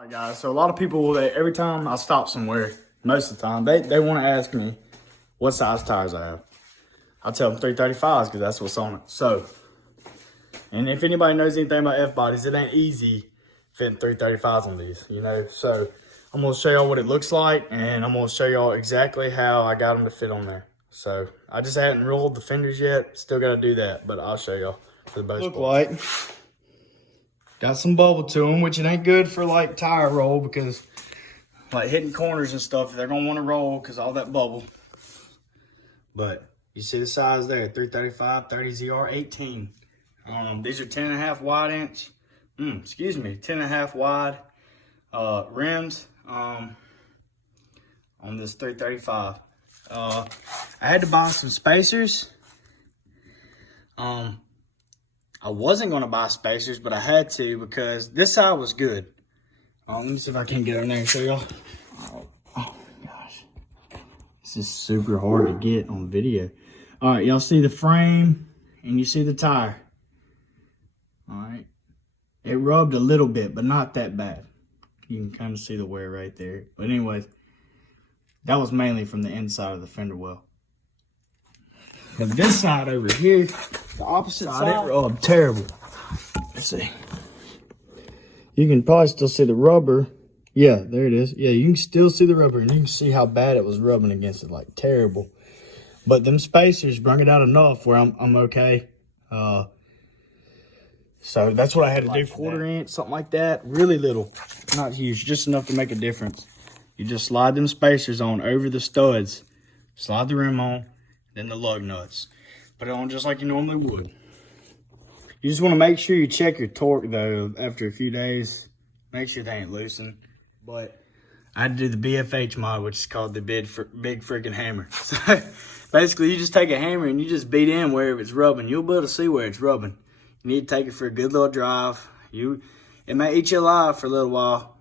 All right, guys. So a lot of people, every time I stop somewhere, most of the time, they want to ask me what size tires I have. I tell them 335s because that's what's on it. So, and if anybody knows anything about F-bodies, it ain't easy fitting 335s on these, you know. So I'm going to show y'all what it looks like, and I'm going to show y'all exactly how I got them to fit on there. So I just hadn't rolled the fenders yet. Still got to do that, but I'll show y'all for the most part. Look like. Got some bubble to them, which it ain't good for like tire roll because like hitting corners and stuff, they're going to want to roll because all that bubble. But you see the size there, 335, 30ZR, 18. These are 10.5 wide inch, 10.5 wide rims on this 335. I had to buy some spacers. I wasn't going to buy spacers, but I had to because this side was good. Let me see if I can get over there and show y'all. Oh my gosh. This is super hard to get on video. All right, y'all see the frame and you see the tire. All right. It rubbed a little bit, but not that bad. You can kind of see the wear right there. But anyways, that was mainly from the inside of the fender well. But this side over here, the opposite side, it rubbed terrible. Let's see. You can probably still see the rubber. Yeah, there it is. Yeah, you can still see the rubber, and you can see how bad it was rubbing against it, like terrible. But them spacers brung it out enough where I'm okay. So that's what I had to do, 1/4 inch, something like that. Really little, not huge, just enough to make a difference. You just slide them spacers on over the studs, slide the rim on, then the lug nuts. Put it on just like you normally would. You just want to make sure you check your torque though after a few days. Make sure they ain't loosened. But I had to do the BFH mod, which is called the big freaking hammer. So basically you just take a hammer and you just beat in wherever it's rubbing. You'll be able to see where it's rubbing. You need to take it for a good little drive. It may eat you alive for a little while,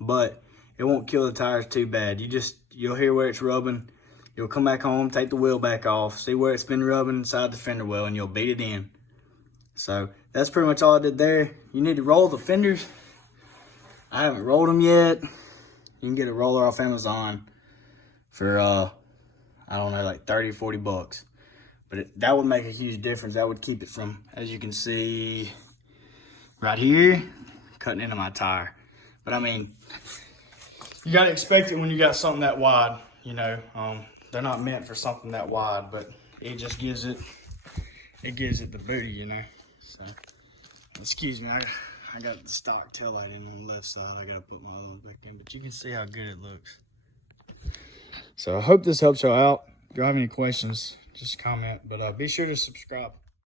but it won't kill the tires too bad. You'll hear where it's rubbing. You'll come back home, take the wheel back off, see where it's been rubbing inside the fender well, and you'll beat it in. So that's pretty much all I did there. You need to roll the fenders. I haven't rolled them yet. You can get a roller off Amazon for, I don't know, like 30, 40 bucks. But that would make a huge difference. That would keep it from, as you can see right here, cutting into my tire. But I mean, you got to expect it when you got something that wide, you know. They're not meant for something that wide, but it just gives it the booty, you know. So, excuse me, I got the stock taillight in on the left side. I got to put my other one back in, but you can see how good it looks. So I hope this helps you out. If you have any questions, just comment, but be sure to subscribe.